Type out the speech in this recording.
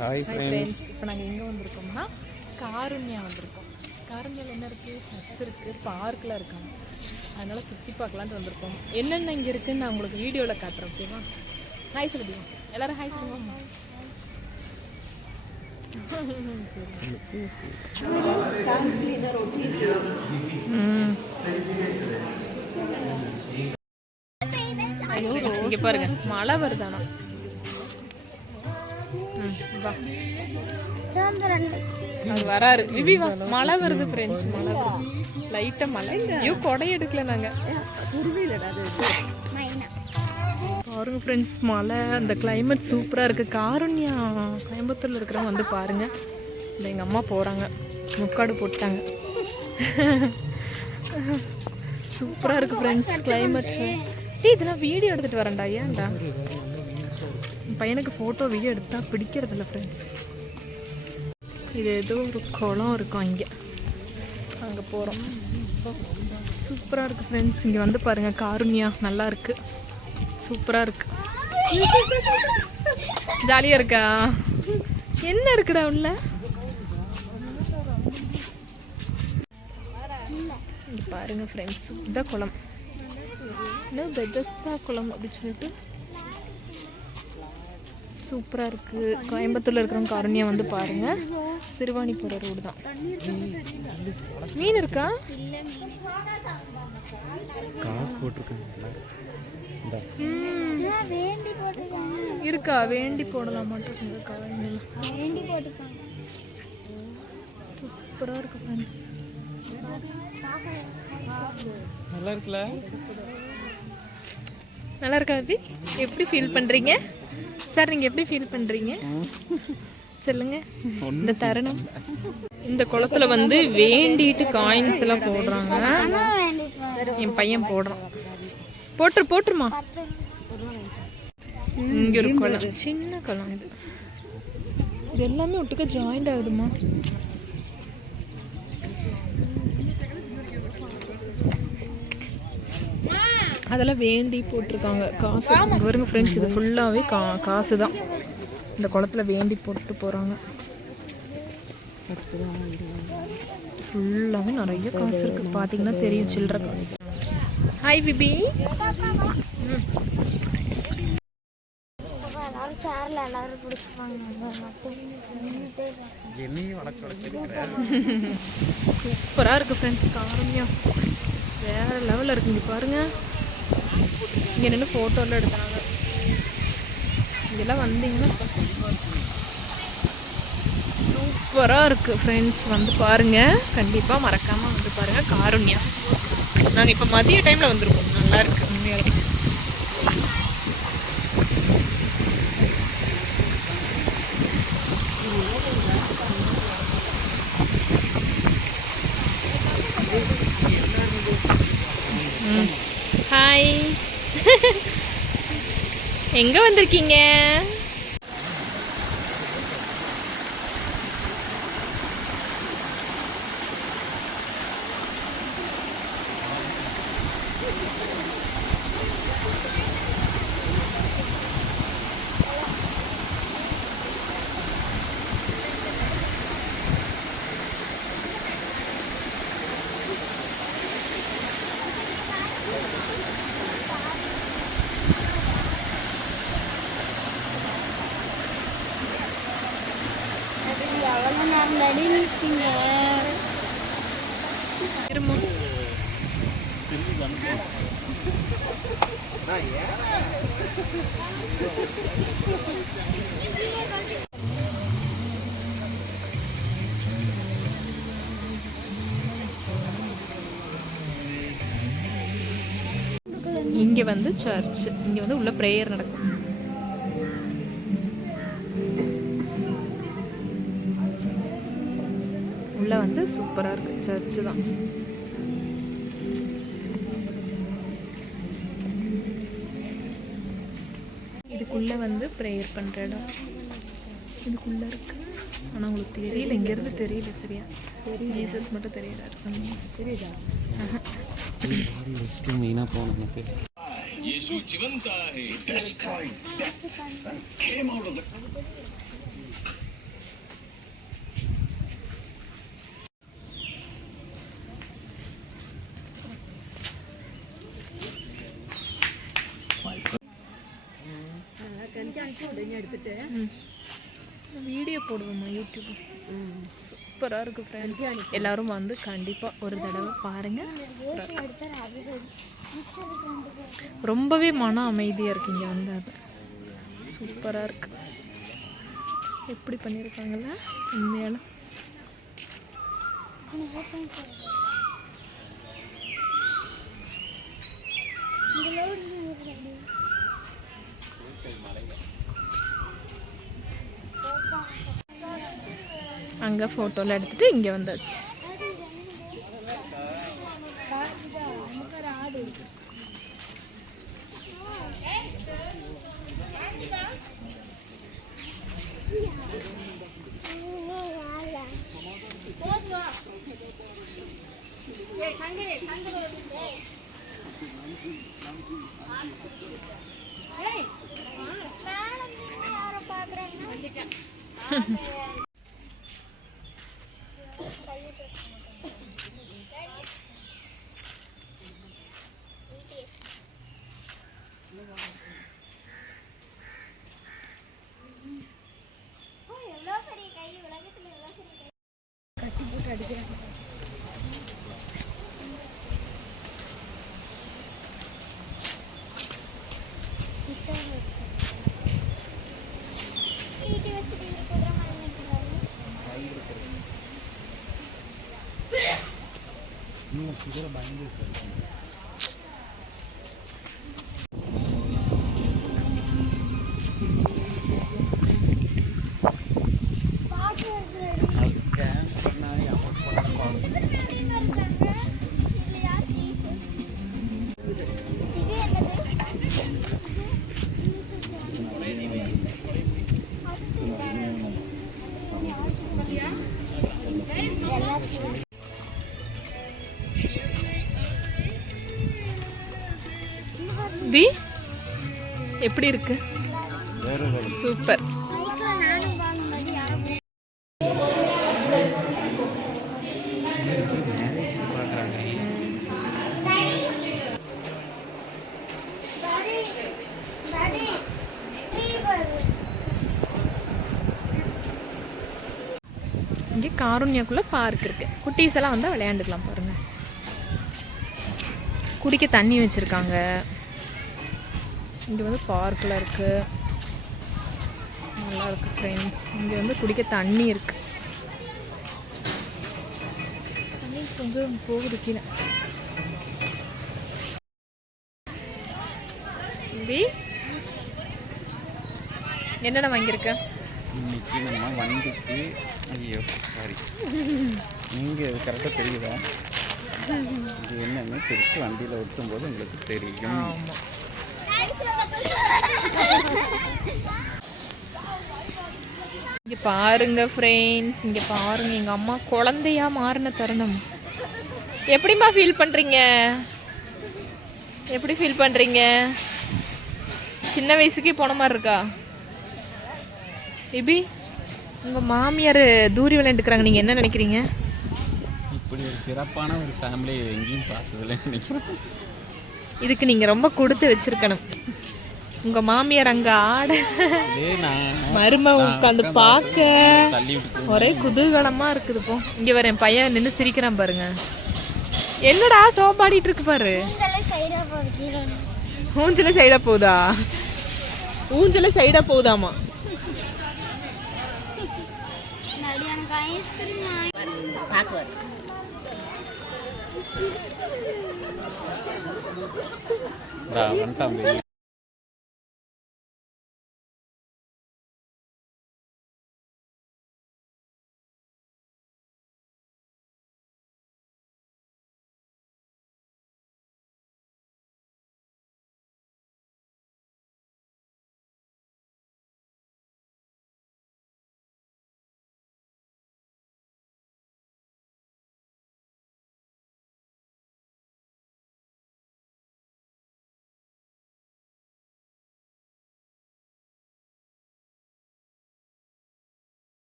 Hi friends. இப்போ நாங்கள் எங்கே வந்திருக்கோம்னா காருண்யா வந்திருக்கோம். காருண்யாவில் என்ன இருக்குது, சர்ச் இருக்குது, பார்க்கெலாம் இருக்காங்க. அதனால் சுற்றி பார்க்கலான்ட்டு வந்திருக்கோம். என்னென்ன இங்கே இருக்குதுன்னு நான் உங்களுக்கு வீடியோவில் காட்டுறேன். ஓகேவா? ஹாய் சொல்லுங்க எல்லோரும், ஹாய் சொல்லுங்க. இங்கே பாருங்க, மழை வருதானா? அது வராரு விவி, வா. மழை வருது ஃப்ரெண்ட்ஸ், மழை வருது, லைட்டாக மழை. ஐயோ, கொடை எடுக்கல நாங்கள். பாருங்க ஃப்ரெண்ட்ஸ், மழை, அந்த கிளைமேட் சூப்பராக இருக்குது. காருண்யா கோயம்புத்தூரில் இருக்கிறவங்க வந்து பாருங்கள். இல்லை, எங்கள் அம்மா போகிறாங்க, முக்காடு போட்டாங்க. சூப்பராக இருக்குது ஃப்ரெண்ட்ஸ் கிளைமேட். இதெல்லாம் வீடியோ எடுத்துகிட்டு வரேன்டா. ஏன்டா பையனுக்கு ஃபோட்டோ வீடியோ எடுத்தால் பிடிக்கிறதில்ல ஃப்ரெண்ட்ஸ். இது ஏதோ ஒரு குளம் இருக்கும் இங்கே, அங்கே போகிறோம். சூப்பராக இருக்குது ஃப்ரெண்ட்ஸ். இங்கே வந்து பாருங்கள், காருண்யா நல்லா இருக்குது, சூப்பராக இருக்குது, ஜாலியாக இருக்கா? என்ன இருக்குடா உள்ள? இங்கே பாருங்கள் ஃப்ரெண்ட்ஸ், இந்த குளம் இன்னும் பெதஸ்தா குளம் அப்படின்னு சொல்லிட்டு சூப்பராக இருக்குது. கோயம்புத்தூரில் இருக்கிறவங்க காருண்யா வந்து பாருங்கள். சிறுவாணி போகிற ரோடு தான். மீன் இருக்கா? இருக்கா? வேண்டி போடலாம் மாட்டோம். சூப்பராக இருக்கு ஃப்ரெண்ட்ஸ். நல்லா இருக்குல்ல? நல்லா இருக்கா? எப்படி ஃபீல் பண்ணுறீங்க சார்? நீங்கள் எப்படி ஃபீல் பண்ணுறீங்க சொல்லுங்க. இந்த தருணம், இந்த குளத்துல வந்து வேண்டிட்டு காயின்ஸ் எல்லாம் போடுறாங்க. என் பையன் போடுறான். போட்டுருமா? இங்க ஒரு குளம், சின்ன குளம். இது எல்லாமே ஒட்டுக்க ஜாயிண்ட் ஆகுதுமா. அதெல்லாம் வேண்டி போட்டிருக்காங்க. காசு வருங்க ஃப்ரெண்ட்ஸ். இது ஃபுல்லாகவே காசு தான். இந்த குளத்துல வேண்டி போட்டு போகிறாங்க. ஃபுல்லாகவே நிறைய காசு இருக்குது, பார்த்தீங்கன்னா தெரியும், சில்லற காசு. ஹாய் பிபி. சூப்பராக இருக்குது ஃப்ரெண்ட்ஸ் காருண்யா, வேறு லெவலில் இருக்குது. இங்கே பாருங்கள், இங்கே நின்று ஃபோட்டோலாம் எடுத்தாங்க. இதெல்லாம் வந்தீங்கன்னா சூப்பராக இருக்குது ஃப்ரெண்ட்ஸ். வந்து பாருங்கள், கண்டிப்பாக மறக்காமல் வந்து பாருங்கள் காருண்யா. நாங்கள் இப்போ மதிய டைமில் வந்திருக்கோம். நல்லா இருக்குது உண்மையாலே. ஹாய். எங்கே வந்திருக்கீங்க? இங்கே வந்து சர்ச், இங்கே வந்து உள்ள ப்ரேயர் நடக்கும். உள்ள வந்து சூப்பராக இருக்குது, சர்ச்சு தான். இதுக்குள்ளே வந்து ப்ரேயர் பண்ணுற இடம் இதுக்குள்ளே இருக்குது. ஆனால் உங்களுக்கு தெரியல, இங்கேருந்து தெரியல சரியா. ஜீசஸ் மட்டும் தெரியல. தெரியுதா? மெயினாக போகணும் எனக்கு. यीशु जिवंत आहे. destroyed death and came out of the video போடுவோம்மா யூடியூப். சூப்பராக இருக்குது ஃப்ரெண்ட்ஸ். எல்லாரும் வந்து கண்டிப்பாக ஒரு தடவை பாருங்கள். ரொம்பவே மன அமைதியாக இருக்கு இங்கே வந்து. அது சூப்பராக இருக்கு. எப்படி பண்ணியிருக்காங்கல்ல உண்மையாலும். அங்கே ஃபோட்டோவில் எடுத்துகிட்டு இங்கே வந்தாச்சு. கட்டி போட்டு அடிக்கிறாங்க. தி எப்படி இருக்கு? சூப்பர். இங்கே காருண்யாக்குள்ள பார்க் இருக்கு. குட்டீஸ் எல்லாம் வந்தால் விளையாண்டுக்கலாம் பாருங்க. குடிக்க தண்ணி வச்சிருக்காங்க. இங்கே வந்து பார்க்கில் இருக்கு. நல்லா இருக்கு ஃப்ரெண்ட்ஸ். இங்கே வந்து குடிக்க தண்ணி இருக்கு. தண்ணி கொஞ்சம் போகுது கீழே. என்னென்ன வாங்கியிருக்க? இன்னைக்கு நம்ம வண்டிக்கு ஐயோ சாரி நீங்கள் கரெக்டாக தெரியுதா? இது என்னன்னு திருச்சி வண்டியில் ஊற்றும்போது உங்களுக்கு தெரியும். ஆமாம். இங்கே பாருங்க ஃப்ரெண்ட்ஸ். இங்கே பாருங்க எங்கள் அம்மா குழந்தையா மாறின தருணம். எப்படிம்மா ஃபீல் பண்ணுறீங்க? எப்படி ஃபீல் பண்ணுறீங்க? சின்ன வயசுக்கே போன மாதிரி இருக்கா? இபி உங்கள் மாமியார் தூரி விளையாண்டுக்கிறாங்க. நீங்கள் என்ன நினைக்கிறீங்க? இப்படி ஒரு சிறப்பான ஒரு ஃபேமிலியை எங்கேயும் பார்த்ததில்லை நினைக்கிறேன். இதுக்கு நீங்கள் ரொம்ப கொடுத்து வச்சிருக்கணும். உங்கள் மாமியார் அங்கே ஆட மரும உட்காந்து பார்க்க ஒரே குதூகலமாக இருக்குது. போ இங்கே வர என் பையன் நின்று சிரிக்கிறான் பாருங்க. என்னடா சோப்பாடிட்டு இருக்கு பாரு. ஊஞ்சல சைடாக போகுதா? ஊஞ்சல சைடாக போகுதாமா? வந்துட்டான்.